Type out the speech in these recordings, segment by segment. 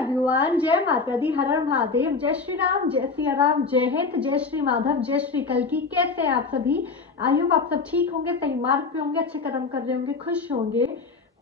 Everyone, जय माता दी, हर हर महादेव, जय श्री राम, जय सिया राम, जय हिंद, जय श्री माधव, जय श्री कल्की। कैसे हैं आप सभी? आई होप आप सब ठीक होंगे, सही मार्ग पे होंगे, अच्छे कर्म कर रहे होंगे, खुश होंगे।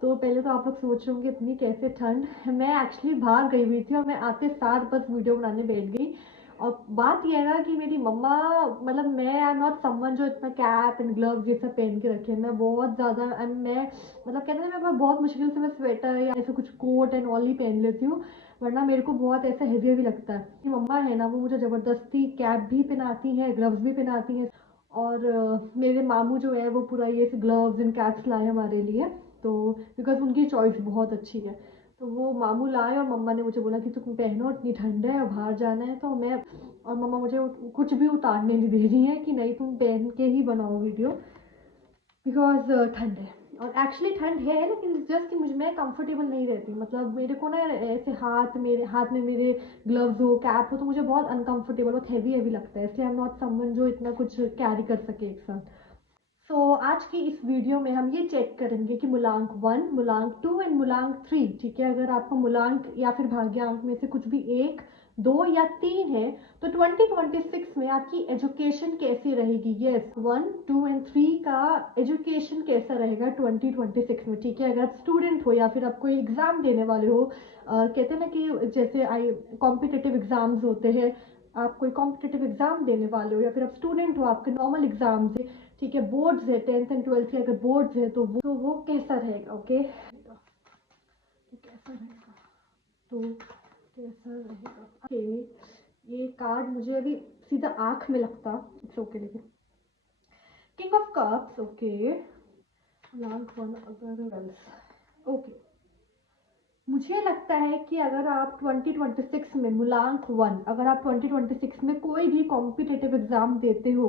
तो पहले तो आप लोग सोच रहे होंगे इतनी कैसे ठंड। मैं एक्चुअली बाहर गई हुई थी और मैं आते साथ बस वीडियो बनाने बैठ गई। और बात यह है ना कि मेरी मम्मा, मतलब मैं आई एम नॉट समवन जो इतना कैप एंड ग्लव्स ये सब पहन के रखे। मैं बहुत ज़्यादा मैं मतलब कहते हैं मैं बहुत मुश्किल से मैं स्वेटर या ऐसे कुछ कोट एंड ऑल ही पहन लेती हूँ, वरना मेरे को बहुत ऐसा हेवी हेवी लगता है। कि मम्मा है ना, वो मुझे ज़बरदस्ती कैप भी पहनाती हैं, ग्लव्स भी पहनाती हैं। और मेरे मामू जो है वो पूरा ये ग्लव्स एंड कैप्स लाए हमारे लिए, तो बिकॉज उनकी चॉइस बहुत अच्छी है। तो वो मामू लाए और मम्मा ने मुझे बोला कि तुम पहनो, इतनी ठंड है और बाहर जाना है। तो मैं और मम्मा मुझे कुछ भी उतारने नहीं दे रही है कि नहीं तुम पहन के ही बनाओ वीडियो, बिकॉज ठंड है। और एक्चुअली ठंड है लेकिन जस्ट कि मुझ में कंफर्टेबल नहीं रहती। मतलब मेरे को ना ऐसे मेरे हाथ में मेरे ग्लव्स हो, कैप हो, तो मुझे बहुत अनकंफर्टेबल, बहुत हैवी हैवी लगता है। इसलिए आई एम नॉट समवन जो इतना कुछ कैरी कर सके एक साथ। आज की इस वीडियो में हम ये चेक करेंगे कि मूलांक 1, मूलांक 2 एंड मूलांक 3, ठीक है। अगर आपका मूलांक या फिर भाग्यांक में से कुछ भी 1, 2 या 3 है तो 2026 में आपकी एजुकेशन कैसी रहेगी। यस, 1, 2 एंड 3 का एजुकेशन कैसा रहेगा 2026 में, ठीक है। अगर आप स्टूडेंट हो या फिर आप कोई एग्जाम देने वाले हो, कहते हैं ना कि जैसे कॉम्पिटिटिव एग्जाम्स होते हैं, आप कोई कॉम्पिटिटिव एग्जाम देने वाले हो या फिर आप स्टूडेंट हो, आपके नॉर्मल एग्जाम्स है, ठीक है, बोर्ड्स है, 10th एंड 12th के अगर बोर्ड्स है तो वो कैसा रहेगा। ओके, कैसा रहेगा तो कैसा रहेगा। ओके, ये कार्ड मुझे अभी सीधा आंख में लगता, इट्स ओके। लेकिन king of cups, okay, last one अगर ओके। मुझे लगता है कि अगर आप 2026 में मूलांक 1, अगर आप 2026 में कोई भी कॉम्पिटिटिव एग्जाम देते हो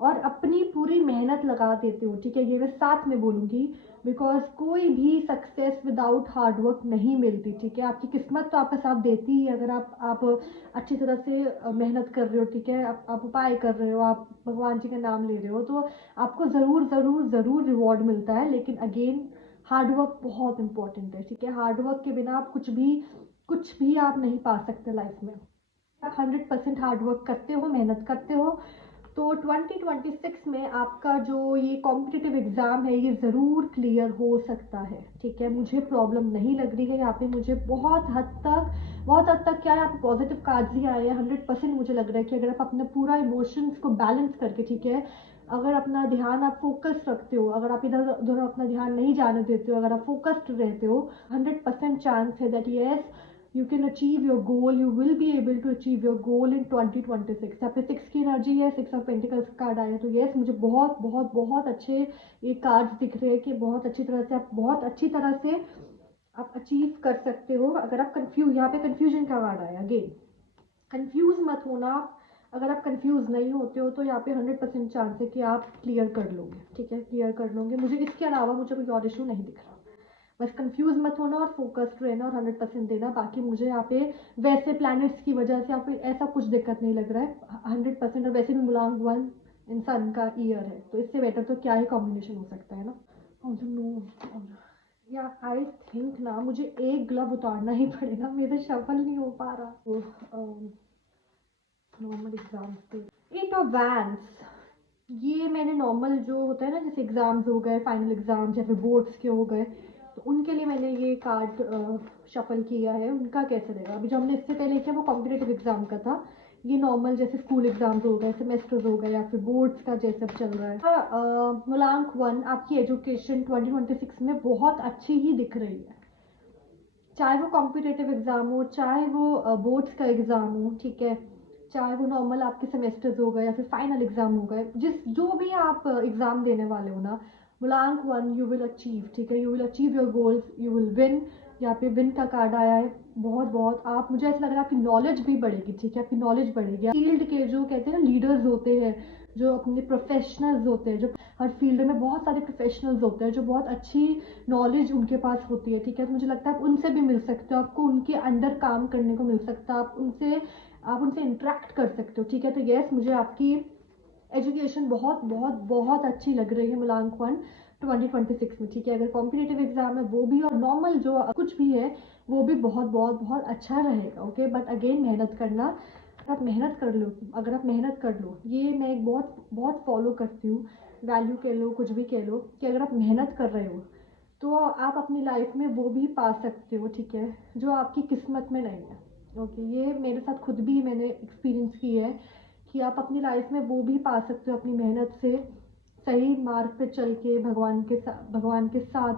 और अपनी पूरी मेहनत लगा देते हो, ठीक है, ये मैं साथ में बोलूँगी, बिकॉज कोई भी सक्सेस विदाउट हार्ड वर्क नहीं मिलती, ठीक है। आपकी किस्मत तो आपका साथ देती ही है अगर आप अच्छी तरह से मेहनत कर रहे हो, ठीक है, आप उपाय कर रहे हो, आप भगवान जी का नाम ले रहे हो, तो आपको ज़रूर ज़रूर ज़रूर रिवॉर्ड मिलता है। लेकिन अगेन हार्ड वर्क बहुत इंपॉर्टेंट है, ठीक है। हार्ड वर्क के बिना आप कुछ भी आप नहीं पा सकते लाइफ में। आप 100% हार्ड वर्क करते हो, मेहनत करते हो, तो 2026 में आपका जो ये कॉम्पिटिटिव एग्ज़ाम है ये ज़रूर क्लियर हो सकता है, ठीक है। मुझे प्रॉब्लम नहीं लग रही है यहाँ पे। मुझे बहुत हद तक क्या है, यहाँ पे पॉजिटिव कार्ड्स ही आए हैं। 100% मुझे लग रहा है कि अगर आप अपना पूरा इमोशंस को बैलेंस करके, ठीक है, अगर अपना ध्यान आप फोकस रखते हो, अगर आप इधर उधर अपना ध्यान नहीं जाने देते हो, अगर आप फोकस्ड रहते हो, 100% चांस है that yes you can achieve your goal, you will be able to achieve your goal in 2026। यहाँ पे 6 की एनर्जी है, 6 ऑफ पेंटिकल्स कार्ड आया, तो यस मुझे बहुत बहुत बहुत अच्छे ये कार्ड्स दिख रहे हैं कि बहुत अच्छी तरह से आप अचीव कर सकते हो। अगर आप कंफ्यूज, यहाँ पे कंफ्यूजन का कार्ड आया, अगेन कंफ्यूज मत होना। अगर आप कंफ्यूज नहीं होते हो तो यहाँ पे 100% चांस है कि आप क्लियर कर लोगे, ठीक है, क्लियर कर लोगे। मुझे इसके अलावा मुझे कोई और इशू नहीं दिख रहा। बस कंफ्यूज मत होना और फोकस्ड रहना और 100% देना। बाकी मुझे यहाँ पे वैसे प्लैनेट्स की वजह से यहाँ पे ऐसा कुछ दिक्कत नहीं लग रहा है 100%। और वैसे भी मूलांक 1 इंसान का ईयर है, तो इससे बेटर तो क्या ही कॉम्बिनेशन हो सकता है ना। या आई थिंक ना मुझे एक ग्लव उतारना ही पड़ेगा, मेरे शफल नहीं हो पा रहा। तो नॉर्मल एग्जाम पे 8 ऑफ वैंड्स, ये मैंने नॉर्मल जो होता है ना, जैसे एग्जाम्स हो गए, फाइनल एग्जाम्स या फिर बोर्ड्स के हो गए, तो उनके लिए मैंने ये कार्ड शफल किया है। उनका कैसे रहेगा? अभी जो हमने इससे पहले किया वो कॉम्पिटेटिव एग्जाम का था, ये नॉर्मल जैसे स्कूल एग्जाम्स हो गए, सेमेस्टर्स हो गए या फिर बोर्ड्स का जैसे अब चल रहा है। मूलांक 1, आपकी एजुकेशन 2026 में बहुत अच्छी ही दिख रही है, चाहे वो कॉम्पिटेटिव एग्जाम हो, चाहे वो बोर्ड्स का एग्जाम हो, ठीक है, चाहे वो नॉर्मल आपके सेमेस्टर्स हो गए या फिर फाइनल एग्जाम हो गए, जो भी आप एग्जाम देने वाले हो ना, मूलांक 1 यू विल अचीव, ठीक है, you will achieve your goals, you will win. यहाँ पे विन का कार्ड आया है। बहुत बहुत आप, मुझे ऐसा लग रहा है आपकी नॉलेज भी बढ़ेगी, ठीक है, आपकी नॉलेज बढ़ेगी। फील्ड के जो कहते हैं ना लीडर्स होते हैं, जो अपने प्रोफेशनल्स होते हैं, जो हर फील्ड में बहुत सारे प्रोफेशनल्स होते हैं जो बहुत अच्छी नॉलेज उनके पास होती है, ठीक है, तो मुझे लगता है आप उनसे भी मिल सकते हो, आपको उनके अंडर काम करने को मिल सकता है, आप उनसे इंटरेक्ट कर सकते हो, ठीक है। तो यस मुझे आपकी एजुकेशन बहुत बहुत बहुत अच्छी लग रही है मूलांक 1। 2026 में, ठीक है। अगर कॉम्पिटिटिव एग्जाम है वो भी, और नॉर्मल जो कुछ भी है वो भी बहुत बहुत बहुत अच्छा रहेगा, ओके। बट अगेन मेहनत करना, अगर आप मेहनत कर लो, अगर आप मेहनत कर लो, ये मैं एक बहुत बहुत फॉलो करती हूँ, वैल्यू कह लो कुछ भी कह लो, कि अगर आप मेहनत कर रहे हो तो आप अपनी लाइफ में वो भी पा सकते हो, ठीक है, जो आपकी किस्मत में नहीं है, ओके। ये मेरे साथ खुद भी मैंने एक्सपीरियंस की है कि आप अपनी लाइफ में वो भी पा सकते हो अपनी मेहनत से, सही मार्ग पे चल के, भगवान के साथ,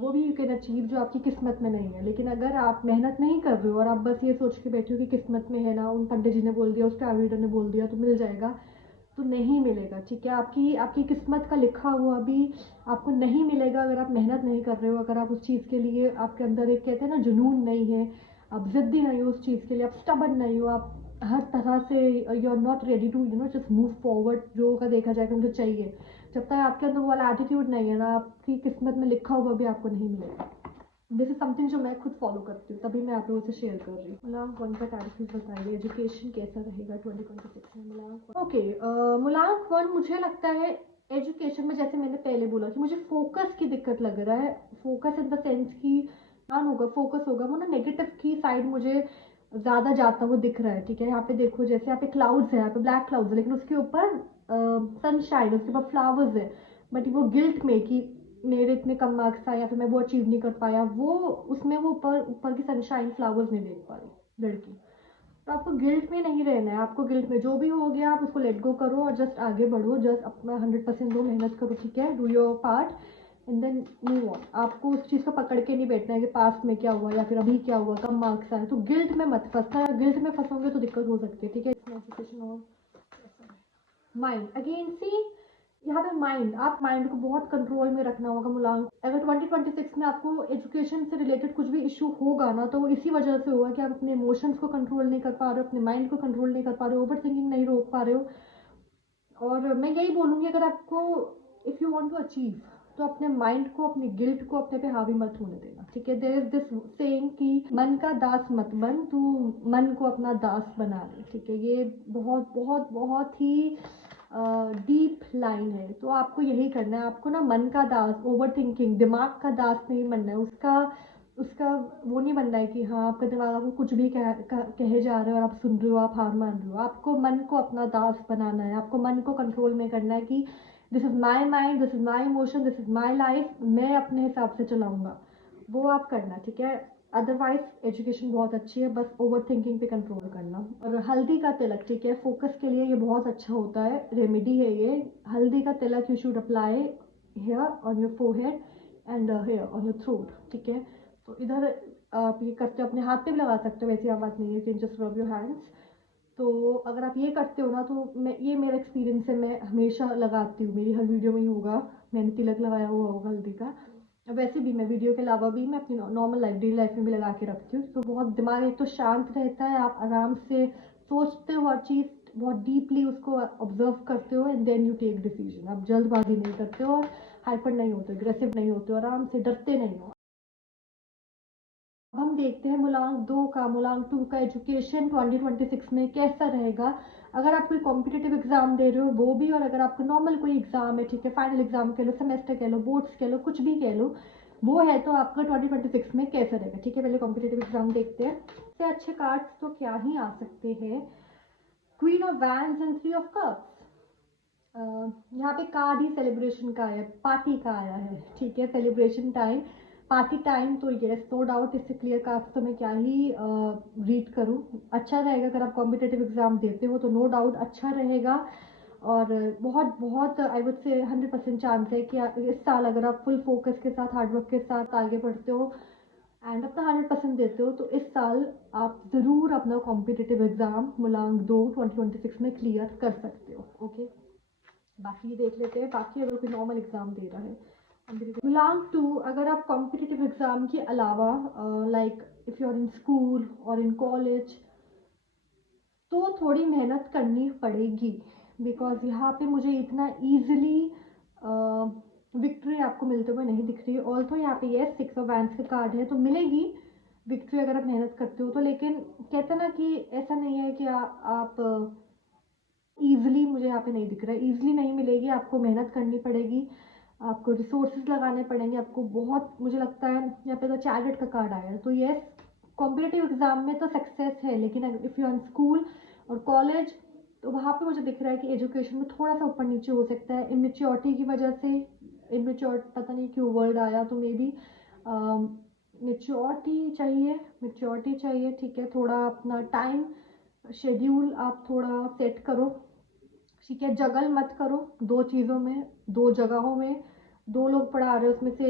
वो भी यू कैन अचीव जो आपकी किस्मत में नहीं है। लेकिन अगर आप मेहनत नहीं कर रहे हो और आप बस ये सोच के बैठे हो कि किस्मत में है ना, उन पंडित जी ने बोल दिया, उस ट्रैवल लीडर ने बोल दिया तो मिल जाएगा, तो नहीं मिलेगा, ठीक है। आपकी आपकी किस्मत का लिखा हुआ भी आपको नहीं मिलेगा अगर आप मेहनत नहीं कर रहे हो, अगर आप उस चीज़ के लिए, आपके अंदर एक कहते हैं ना जुनून नहीं है, आप ज़िद्दी नहीं हो उस चीज़ के लिए, आप स्टबर्न नहीं हो, आप हर तरह से you are not ready to just move forward, जो का देखा जाएगा मुझे चाहिए, जब तक आपके अंदर वो वाला एटीट्यूड नहीं है ना, आपकी किस्मत में लिखा हुआ भी आपको नहीं मिलेगा। दिस इज समथिंग जो मैं खुद फॉलो करती हूँ, तभी मैं आप लोगों से शेयर कर रही हूँ। मुलांक वन का टारगेट बताइए, एजुकेशन कैसा रहेगा 2026 में मुलांक। ओके, मुलांक वन, मुझे लगता है एजुकेशन में, जैसे मैंने पहले बोला कि मुझे फोकस की दिक्कत लग रहा है, फोकस इन द सेंस की ध्यान होगा, फोकस होगा, वो ना नेगेटिव की साइड मुझे ज़्यादा जाता हुआ दिख रहा है, ठीक है। यहाँ पे देखो, जैसे यहाँ पे क्लाउड्स है, यहाँ पे ब्लैक क्लाउड्स है, लेकिन उसके ऊपर सनशाइन, उसके ऊपर फ्लावर्स है, बट वो गिल्ट में कि मेरे इतने कम मार्क्स आए या फिर मैं वो अचीव नहीं कर पाया, वो उसमें वो ऊपर ऊपर की सनशाइन फ्लावर्स नहीं देख पा रही लड़की। तो आपको गिल्ट में नहीं रहना है, आपको गिल्ट में जो भी हो गया आप उसको लेट गो करो और जस्ट आगे बढ़ो, जस्ट अपना 100% दो, मेहनत करो, ठीक है, do your part and then move on. आपको उस चीज़ को पकड़ के नहीं बैठना है कि पास्ट में क्या हुआ या फिर अभी क्या हुआ, कम मार्क्स आए, तो गिल्ट में मत फंसना, गिल्ट में फंसोगे तो दिक्कत हो सकती है, ठीक है। माइंड अगेन सी, यहाँ पे माइंड, आप माइंड को बहुत कंट्रोल में रखना होगा मुलांक। अगर 2026 में आपको एजुकेशन से रिलेटेड कुछ भी इशू होगा ना, तो इसी वजह से होगा कि आप अपने इमोशंस को कंट्रोल नहीं कर पा रहे हो, अपने माइंड को कंट्रोल नहीं कर पा रहे हो, ओवर थिंकिंग नहीं रोक पा रहे हो। और मैं यही बोलूँगी, अगर आपको if you want to achieve, तो अपने माइंड को, अपने गिल्ट को अपने पे हावी मत होने देना, ठीक है। देयर इज दिस सेइंग कि मन का दास मत बन, तू मन को अपना दास बना ले, ठीक है। ये बहुत बहुत बहुत ही डीप लाइन है, तो आपको यही करना है, आपको ना मन का दास, ओवर थिंकिंग, दिमाग का दास नहीं बनना है, उसका उसका वो नहीं बनना है कि हाँ आपका दिमाग आपको कुछ भी कहे जा रहे हो और आप सुन रहे हो, आप हार मान रहे हो। आपको मन को अपना दास बनाना है, आपको मन को कंट्रोल में करना है कि this is my mind, this is my emotion, this is my life, मैं अपने हिसाब से चलाऊंगा, वो आप करना, ठीक है। अदरवाइज एजुकेशन बहुत अच्छी है, बस ओवर थिंकिंग पे कंट्रोल करना। और हल्दी का तिलक, ठीक है, फोकस के लिए ये बहुत अच्छा होता है, रेमेडी है ये। हल्दी का तिलक you should apply here on your forehead and here on your throat, ठीक है। तो इधर आप ये करते हो, अपने हाथ पे भी लगा सकते हो, वैसी बात नहीं है, can just rub your hands. तो अगर आप ये करते हो ना, तो मैं, ये मेरा एक्सपीरियंस है, मैं हमेशा लगाती हूँ, मेरी हर वीडियो में ही होगा, मैंने तिलक लगाया हुआ होगा हल्दी का। वैसे भी मैं वीडियो के अलावा भी मैं अपनी नॉर्मल लाइफ, डेली लाइफ में भी लगा के रखती हूँ, तो बहुत दिमाग एक तो शांत रहता है, आप आराम से सोचते हो हर चीज़, बहुत डीपली उसको ऑब्जर्व करते हो and then you take decision. आप जल्दबाजी नहीं करते हो और हाइपर नहीं होते, अग्रेसिव नहीं होते, आराम से, डरते नहीं हो। हम देखते हैं मुलांक दो का, मुलांक टू का एजुकेशन 2026 में कैसा रहेगा। अगर आप कोई कॉम्पिटिटिव एग्जाम दे रहे हो वो भी, और अगर आपका नॉर्मल कोई एग्जाम है, ठीक है, फाइनल एग्जाम कह लो, सेमेस्टर कह लो, बोर्ड्स कह लो, कुछ भी कह लो, वो है, तो आपका 2026 में कैसा रहेगा, ठीक है। पहले कॉम्पिटिटिव एग्जाम देखते हैं। सबसे अच्छे कार्ड्स तो क्या ही आ सकते हैं, queen of wands and three of cups. यहाँ पे कार्ड ही सेलिब्रेशन का है, पार्टी का आया है, ठीक है, सेलिब्रेशन टाइम, पार्टी टाइम, तो यस नो डाउट, इससे क्लियर कार्ड तो मैं क्या ही रीड करूँ। अच्छा रहेगा, अगर आप कॉम्पिटेटिव एग्जाम देते हो तो नो डाउट अच्छा रहेगा। और बहुत बहुत आई वुड से 100% चांस है कि इस साल अगर आप फुल फोकस के साथ, हार्डवर्क के साथ आगे बढ़ते हो एंड अपना 100% देते हो, तो इस साल आप ज़रूर अपना कॉम्पिटेटिव एग्जाम मुलांक 2 2026 में क्लियर कर सकते हो, ओके। बाकी देख लेते हैं, बाकी अगर कोई नॉर्मल एग्जाम दे रहा है। मुलांक टू, अगर आप कॉम्पिटिटिव एग्जाम के अलावा like if you are in school और इन कॉलेज, तो थोड़ी मेहनत करनी पड़ेगी, बिकॉज यहाँ पे मुझे इतना ईजिली विक्ट्री आपको मिलते हुए नहीं दिख रही। ऑल तो यहाँ पे ये 6 ऑफ वैंड्स का कार्ड है, तो मिलेगी विक्ट्री अगर आप मेहनत करते हो तो, लेकिन कहते हैं ना कि ऐसा नहीं है कि आप ईजिली, मुझे यहाँ पे नहीं दिख रहा है, ईजिली नहीं मिलेगी, आपको मेहनत करनी पड़ेगी। आपको रिसोर्सेज लगाने पड़ेंगे, आपको बहुत, मुझे लगता है यहाँ पे तो चैरिट का कार्ड आया है, तो यस कॉम्पिटिटिव एग्जाम में तो सक्सेस है, लेकिन if you are in school और कॉलेज तो वहाँ पे मुझे दिख रहा है कि एजुकेशन में थोड़ा सा ऊपर नीचे हो सकता है इमेच्योरिटी की वजह से। इमेच्योर पता नहीं क्यों वर्ड आया, तो मे बी मेच्योरिटी चाहिए, ठीक है। थोड़ा अपना टाइम शेड्यूल आप थोड़ा सेट करो, ठीक है। जगल मत करो दो चीज़ों में, दो जगहों में, दो लोग पढ़ा रहे हैं उसमें से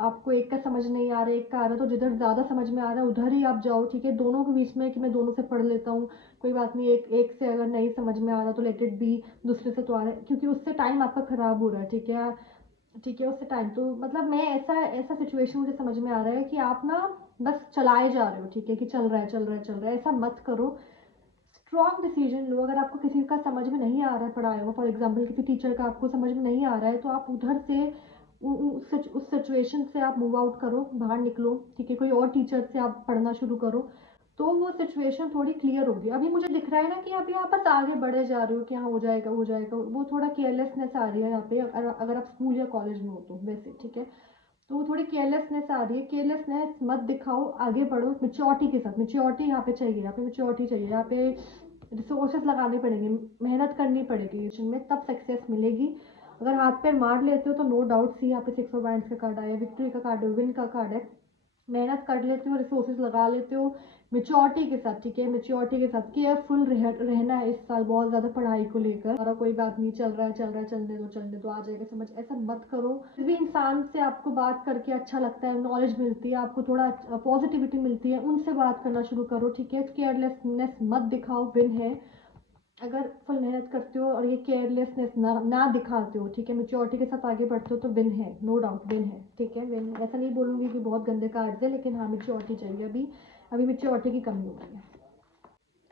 आपको एक का समझ नहीं आ रहा है, एक का आ रहा है, तो जिधर ज़्यादा समझ में आ रहा है उधर ही आप जाओ, ठीक है। दोनों के बीच में कि मैं दोनों से पढ़ लेता हूँ, कोई बात नहीं, एक एक से अगर नहीं समझ में आ रहा तो लेट इट बी, दूसरे से तो आ रहा है, क्योंकि उससे टाइम आपका ख़राब हो रहा है, ठीक है। ठीक है, उससे टाइम तो मतलब मैं ऐसा ऐसा सिचुएशन मुझे समझ में आ रहा है कि आप ना बस चलाए जा रहे हो, ठीक है, कि चल रहा है चल रहा है चल रहा है, ऐसा मत करो। स्ट्रॉन्ग डिसीजन लो। अगर आपको किसी का समझ में नहीं आ रहा है पढ़ाया हुआ, फॉर एग्जांपल किसी टीचर का आपको समझ में नहीं आ रहा है, तो आप उधर से उस सिचुएशन से आप मूव आउट करो, बाहर निकलो, ठीक है। कोई और टीचर से आप पढ़ना शुरू करो, तो वो सिचुएशन थोड़ी क्लियर होगी। अभी मुझे दिख रहा है ना कि अभी आप बस आगे बढ़े जा रहे हो कि हाँ हो जाएगा हो जाएगा, वो थोड़ा केयरलेसनेस आ रही है यहाँ पे, अगर आप स्कूल या कॉलेज में हो तो वैसे, ठीक है। तो वो थोड़ी केयरलेसनेस आ रही है, केयरलेसनेस मत दिखाओ, आगे बढ़ो मेच्योरिटी के साथ। मेच्योरिटी यहाँ पे चाहिए, यहाँ पे मेच्योरिटी चाहिए, यहाँ पे रिसोर्सेज लगाने पड़ेंगे, मेहनत करनी पड़ेगी इसमें, तब सक्सेस मिलेगी। अगर हाथ पैर मार लेते हो तो नो डाउट सी यहाँ पे 6 ऑफ वाइंड्स का कार्ड आया, विक्ट्री का कार्ड है, विन का कार्ड है। मेहनत कर लेते हो, रिसोर्सेज लगा लेते हो मेच्योरिटी के साथ, ठीक है। मेच्योरिटी के साथ केयरफुल रहना है इस साल बहुत ज़्यादा पढ़ाई को लेकर। और कोई बात नहीं, चल रहा है चल रहा है, चलने दो आ जाएगा समझ, ऐसा मत करो। किसी भी इंसान से आपको बात करके अच्छा लगता है, नॉलेज मिलती है आपको, थोड़ा पॉजिटिविटी मिलती है, उनसे बात करना शुरू करो, ठीक है। केयरलेसनेस मत दिखाओ, विन है। अगर फुल मेहनत करते हो और ये केयरलेसनेस ना दिखाते हो, ठीक है, मेच्योरिटी के साथ आगे बढ़ते हो, तो विन है, नो डाउट विन है, ठीक है। विन, ऐसा नहीं बोलूँगी कि बहुत गंदे कार्ड्स है, लेकिन हाँ मेच्योरिटी चाहिए, अभी अभी मेच्योरिटी की कमी हो रही है।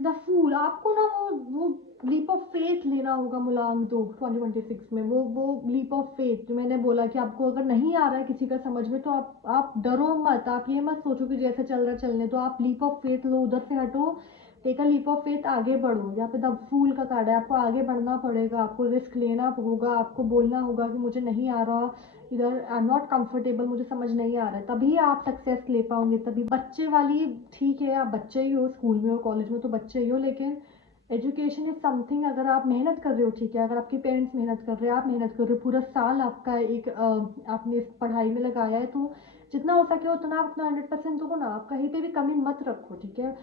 द फूल, आपको ना वो लीप ऑफ फेथ लेना होगा मुलांग दो 2026 में, वो लीप ऑफ फेथ जो मैंने बोला कि आपको अगर नहीं आ रहा है किसी का समझ में, तो आप डरो मत, आप ये मत सोचो कि जैसे चल रहा है चलने दो, आप लीप ऑफ फेथ लो, उधर से हटो, take a leap of faith, आगे बढ़ो। यहाँ पे द फूल का कार्ड है, आपको आगे बढ़ना पड़ेगा, आपको रिस्क लेना होगा, आपको बोलना होगा कि मुझे नहीं आ रहा, इधर आई एम नॉट कंफर्टेबल, मुझे समझ नहीं आ रहा है, तभी आप सक्सेस ले पाओगे। तभी बच्चे वाली, ठीक है आप बच्चे ही हो, स्कूल में हो कॉलेज में तो बच्चे ही हो, लेकिन एजुकेशन इज समथिंग, अगर आप मेहनत कर रहे हो, ठीक है, अगर आपके पेरेंट्स मेहनत कर रहे हैं, आप मेहनत कर रहे हो, पूरा साल आपका एक आपने इस पढ़ाई में लगाया है, तो जितना हो सके उतना आप अपना 100% दो ना, आप कहीं पे भी कमी मत रखो, ठीक है।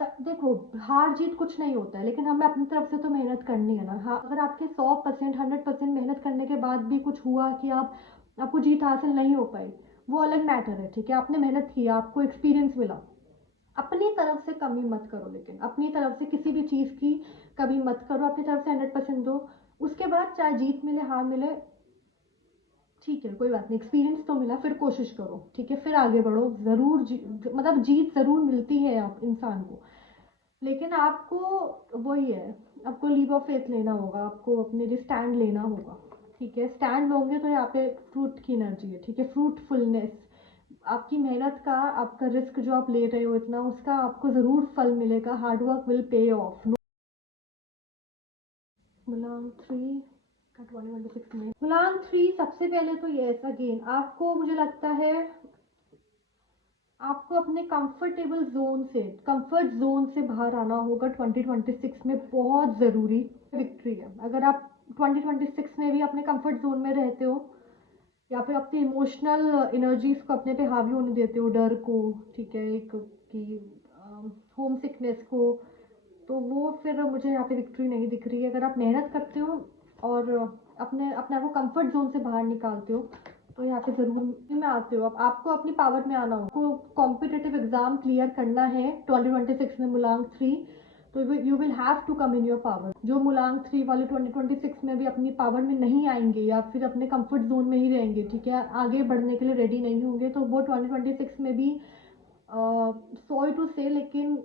देखो, हार जीत कुछ नहीं होता है, लेकिन हमें अपनी तरफ से तो मेहनत करनी है ना। हाँ, अगर आपके 100% 100% मेहनत करने के बाद भी कुछ हुआ कि आपको जीत हासिल नहीं हो पाई, वो अलग मैटर है, ठीक है। आपने मेहनत की, आपको एक्सपीरियंस मिला, अपनी तरफ से कमी मत करो, लेकिन अपनी तरफ से किसी भी चीज़ की कमी मत करो, अपनी तरफ से 100% दो। उसके बाद चाहे जीत मिले हार मिले, ठीक है, कोई बात नहीं, एक्सपीरियंस तो मिला, फिर कोशिश करो, ठीक है, फिर आगे बढ़ो। ज़रूर मतलब जीत ज़रूर मिलती है आप इंसान को, लेकिन आपको वही है, आपको लीव ऑफ फेथ लेना होगा, आपको अपने लिए स्टैंड लेना होगा, ठीक है। स्टैंड लोगे तो यहाँ पे फ्रूट की एनर्जी है, ठीक है, फ्रूटफुलनेस, आपकी मेहनत का, आपका रिस्क जो आप ले रहे हो इतना, उसका आपको ज़रूर फल मिलेगा, hard work will pay off. मुलांग थ्री का 2026 में, मुलांग थ्री सबसे पहले तो ये अगेन आपको, मुझे लगता है आपको अपने कंफर्ट जोन से बाहर आना होगा 2026 में, बहुत ज़रूरी विक्ट्री है। अगर आप 2026 में भी अपने कंफर्ट जोन में रहते हो, या फिर अपनी इमोशनल एनर्जीज को अपने पे हावी होने देते हो, डर को, ठीक है, एक कि होम सिकनेस को, तो वो फिर मुझे यहाँ पे विक्ट्री नहीं दिख रही है। अगर आप मेहनत करते हो और अपने अपने आप को कंफर्ट जोन से बाहर निकालते हो, तो यहाँ पे ज़रूर में आते हो। अब आपको अपनी पावर में आना हो, आपको कॉम्पिटिटिव एग्जाम क्लियर करना है 2026 में मुलांग थ्री, तो you will have to come in your power. जो मुलांग थ्री वाले 2026 में भी अपनी पावर में नहीं आएंगे, या फिर अपने कंफर्ट जोन में ही रहेंगे, ठीक है, आगे बढ़ने के लिए रेडी नहीं होंगे, तो वो 2026 में भी सॉरी टू से, लेकिन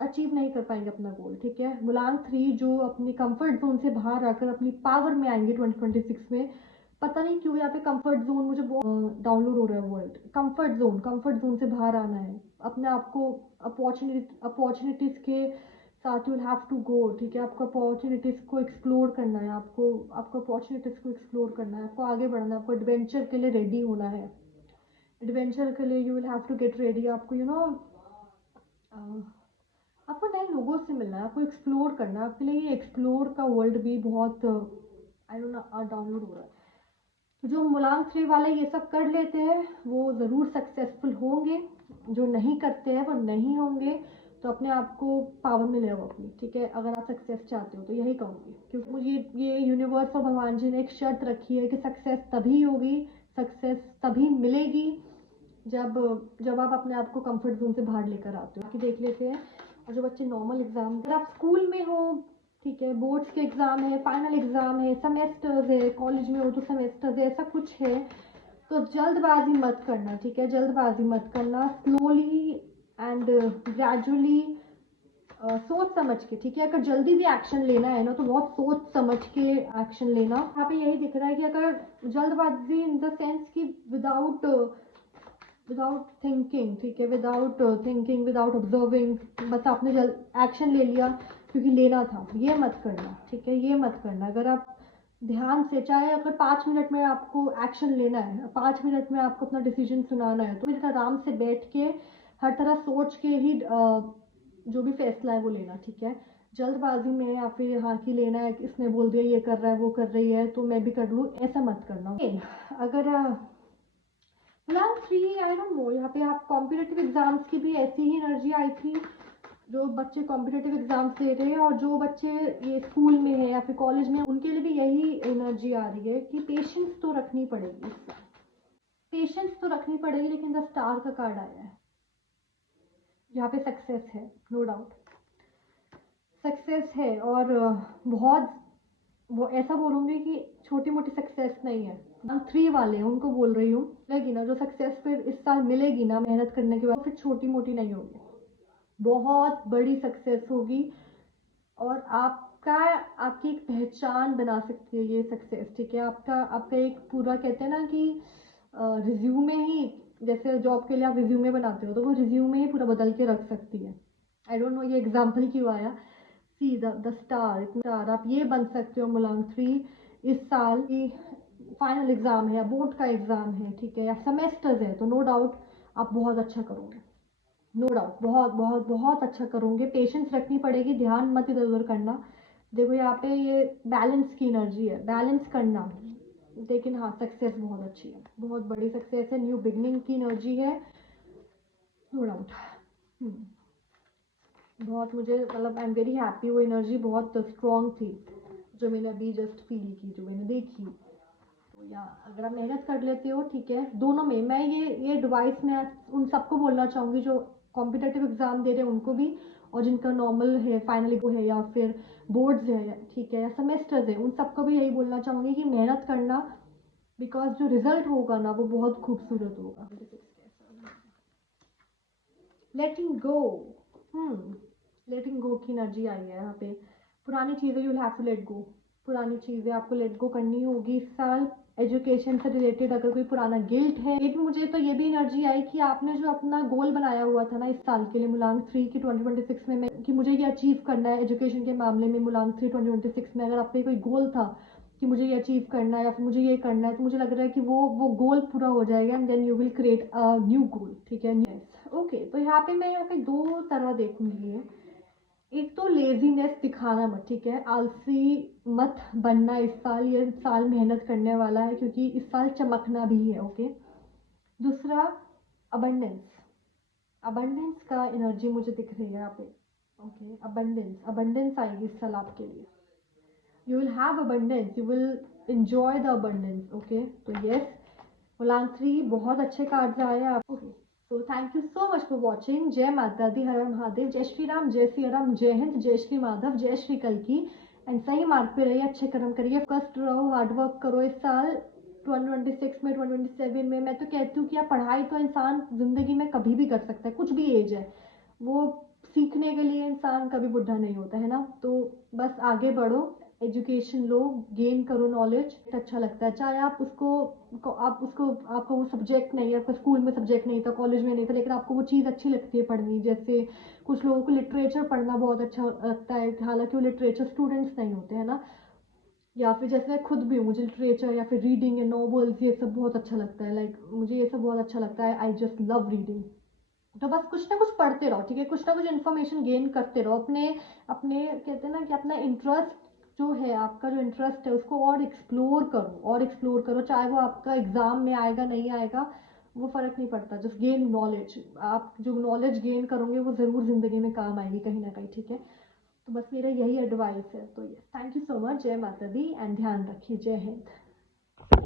अचीव नहीं कर पाएंगे अपना गोल, ठीक है। मुलांग थ्री जो अपनी कंफर्ट जोन से बाहर आकर अपनी पावर में आएंगे 2026 में, पता नहीं क्यों यहाँ पे कंफर्ट जोन मुझे बहुत डाउनलोड हो रहा है वर्ड, कंफर्ट जोन से बाहर आना है, अपने आप को अपॉर्चुनिटीज के साथ you will have to go, ठीक है। आपको अपॉर्चुनिटीज़ को एक्सप्लोर करना है, आपको अपॉर्चुनिटीज़ को एक्सप्लोर करना है, आपको आगे बढ़ना है, आपको एडवेंचर के लिए रेडी होना है। एडवेंचर के लिए you will have to get ready. आपको आपको नए लोगों से मिलना है, आपको एक्सप्लोर करना है। आपके लिए ये एक्सप्लोर का वर्ल्ड भी बहुत आई डोंट नो डाउनलोड हो रहा है। तो जो मूलांक 3 वाले ये सब कर लेते हैं वो ज़रूर सक्सेसफुल होंगे, जो नहीं करते हैं वो नहीं होंगे। तो अपने आप को पावर में ले आओ अपनी, ठीक है। अगर आप सक्सेस चाहते हो तो यही कहूँगी, क्योंकि मुझे ये यूनिवर्स और भगवान जी ने एक शर्त रखी है कि सक्सेस तभी होगी, सक्सेस तभी मिलेगी जब जब आप अपने आप को कंफर्ट जोन से बाहर लेकर आते हो। कि देख लेते हैं। और जो बच्चे नॉर्मल एग्जाम, अगर आप स्कूल में हो, ठीक है, बोर्ड्स के एग्जाम है, फाइनल एग्जाम है, सेमेस्टर्स है, कॉलेज में हो तो सेमेस्टर्स है, ऐसा कुछ है तो जल्दबाजी मत करना, ठीक है। जल्दबाजी मत करना, स्लोली एंड ग्रेजुअली सोच समझ के, ठीक है। अगर जल्दी भी एक्शन लेना है ना तो बहुत सोच समझ के एक्शन लेना। यहाँ पे यही दिख रहा है कि अगर जल्दबाजी इन द सेंस कि विदाउट थिंकिंग, ठीक है, विदाउट थिंकिंग, विदाउट ऑब्जर्विंग, बस आपने जल्द एक्शन ले लिया क्योंकि लेना था, ये मत करना, ठीक है। ये मत करना। अगर आप ध्यान से, चाहे अगर 5 मिनट में आपको एक्शन लेना है, 5 मिनट में आपको अपना डिसीजन सुनाना है, तो आराम से बैठ के हर तरह सोच के ही जो भी फैसला है वो लेना, ठीक है। जल्दबाजी में या फिर हाँ की लेना है, इसने बोल दिया ये कर रहा है वो कर रही है तो मैं भी कर लूँ, ऐसा मत करना। अगर मूलांक 3 आई डोंट नो, यहाँ पे आप कॉम्पिटेटिव एग्जाम्स की भी ऐसी ही एनर्जी आई थी। जो बच्चे कॉम्पिटेटिव एग्जाम्स दे रहे हैं और जो बच्चे ये स्कूल में है या फिर कॉलेज में, उनके लिए भी यही एनर्जी आ रही है कि पेशेंस तो रखनी पड़ेगी, पेशेंस तो रखनी पड़ेगी। लेकिन द स्टार का कार्ड आया है, यहाँ पे सक्सेस है, नो डाउट सक्सेस है। और बहुत वो ऐसा बोलूँगी कि छोटी मोटी सक्सेस नहीं है। 3 वाले उनको बोल रही हूँ, मिलेगी ना जो सक्सेस फिर इस साल मिलेगी ना मेहनत करने के बाद, फिर छोटी मोटी नहीं होगी, बहुत बड़ी सक्सेस होगी। और आपकी एक पहचान बना सकती है ये सक्सेस, ठीक है। आपका एक पूरा, कहते हैं ना कि रिज्यूमे ही, जैसे जॉब के लिए आप रिज्यूमे बनाते हो तो वो रिज्यूमे ही पूरा बदल के रख सकती है। आई डोंट नो ये एग्जाम्पल क्यों आया। सी द स्टार, आप ये बन सकते हो मूलांक 3 इस साल की। फाइनल एग्जाम है या बोर्ड का एग्जाम है, ठीक है, या सेमेस्टर्स है, तो नो डाउट आप बहुत अच्छा करोगे, नो डाउट बहुत बहुत बहुत अच्छा करोगे। पेशेंस रखनी पड़ेगी, ध्यान मत इधर उधर करना। देखो यहाँ पे ये बैलेंस की एनर्जी है, बैलेंस करना। लेकिन हाँ सक्सेस बहुत अच्छी है, बहुत बड़ी सक्सेस है, न्यू बिगनिंग की एनर्जी है, नो डाउट। बहुत मुझे मतलब आई एम वेरी हैप्पी, वो एनर्जी बहुत स्ट्रॉन्ग थी जो मैंने अभी जस्ट फील की, जो मैंने देखी। तो या अगर आप मेहनत कर लेते हो, ठीक है, दोनों में मैं ये एडवाइस मैं उन सबको बोलना चाहूँगी जो कॉम्पिटेटिव एग्जाम दे रहे हैं उनको भी, और जिनका नॉर्मल है, फाइनल है या फिर बोर्ड्स है, ठीक है, या सेमेस्टर्स है, उन सबको भी यही बोलना चाहूँगी कि मेहनत करना, बिकॉज जो रिजल्ट होगा ना वो बहुत खूबसूरत होगा। लेटिंग गो, लेटिंग गो की एनर्जी आई है यहाँ पे। पुरानी चीज़ें you will have to let go, पुरानी चीज़ें आपको लेट गो करनी होगी इस साल। एजुकेशन से रिलेटेड अगर कोई पुराना गिल्ट है, ये भी मुझे तो ये भी एनर्जी आई कि आपने जो अपना गोल बनाया हुआ था ना इस साल के लिए मूलांक 3 की 2026 में, कि मुझे ये अचीव करना है एजुकेशन के मामले में मूलांक 3 2026 में, अगर आप पे कोई गोल था कि मुझे ये अचीव करना है या फिर मुझे ये करना है, तो मुझे लग रहा है कि वो गोल पूरा हो जाएगा and then you will create a new goal, ठीक है। ओके, तो यहाँ पे मैं यहाँ पे दो तरह देखूंगी। एक तो लेजीनेस दिखाना मत, ठीक है, आलसी मत बनना इस साल। ये साल मेहनत करने वाला है क्योंकि इस साल चमकना भी है, ओके। दूसरा अबंडेंस, अबंडेंस का एनर्जी मुझे दिख रही है यहाँ पे, ओके। अबंडेंस, अबंडेंस आएगी इस साल आपके लिए, you will have abundance, you will enjoy the abundance, okay. तो यस, मूलांक 3 बहुत अच्छे कार्ड्स आए हैं आप, ओके। तो thank you so much for watching. जय माता दी, हर हर महादेव, जय श्री राम, जय सिया राम, जय हिंद, जय श्री माधव, जय श्री कल्की। एंड सही मार्ग पे रहिए, अच्छे कर्म करिए, कष्ट रहो, हार्डवर्क करो इस साल 2026 में, 2027 में। मैं तो कहती हूँ कि आप पढ़ाई तो इंसान जिंदगी में कभी भी कर सकता है, कुछ भी एज है, वो सीखने के लिए इंसान कभी बुढ़ा नहीं होता है ना। तो बस आगे बढ़ो, एजुकेशन लो, गेन करो नॉलेज, अच्छा लगता है। चाहे आप उसको आपको वो सब्जेक्ट नहीं है, आपका स्कूल में सब्जेक्ट नहीं था, कॉलेज में नहीं था, लेकिन आपको वो चीज़ अच्छी लगती है पढ़नी। जैसे कुछ लोगों को लिटरेचर पढ़ना बहुत अच्छा लगता है, हालांकि वो लिटरेचर स्टूडेंट्स नहीं होते हैं ना। या फिर जैसे मैं खुद भी हूँ, मुझे लिटरेचर या फिर रीडिंग या नॉवेल्स ये सब बहुत अच्छा लगता है। लाइक मुझे ये सब बहुत अच्छा लगता है, आई जस्ट लव रीडिंग। तो बस कुछ ना कुछ पढ़ते रहो, ठीक है, कुछ ना कुछ इन्फॉर्मेशन गेन करते रहो। अपने अपने कहते हैं ना कि अपना इंटरेस्ट जो है, आपका जो इंटरेस्ट है उसको और एक्सप्लोर करो, और एक्सप्लोर करो। चाहे वो आपका एग्जाम में आएगा नहीं आएगा, वो फर्क नहीं पड़ता, जस्ट गेन नॉलेज। आप जो नॉलेज गेन करोगे वो ज़रूर ज़िंदगी में काम आएगी कहीं ना कहीं, ठीक है। तो बस मेरा यही एडवाइस है। तो ये थैंक यू सो मच, जय माता दी एंड ध्यान रखिए, जय हिंद।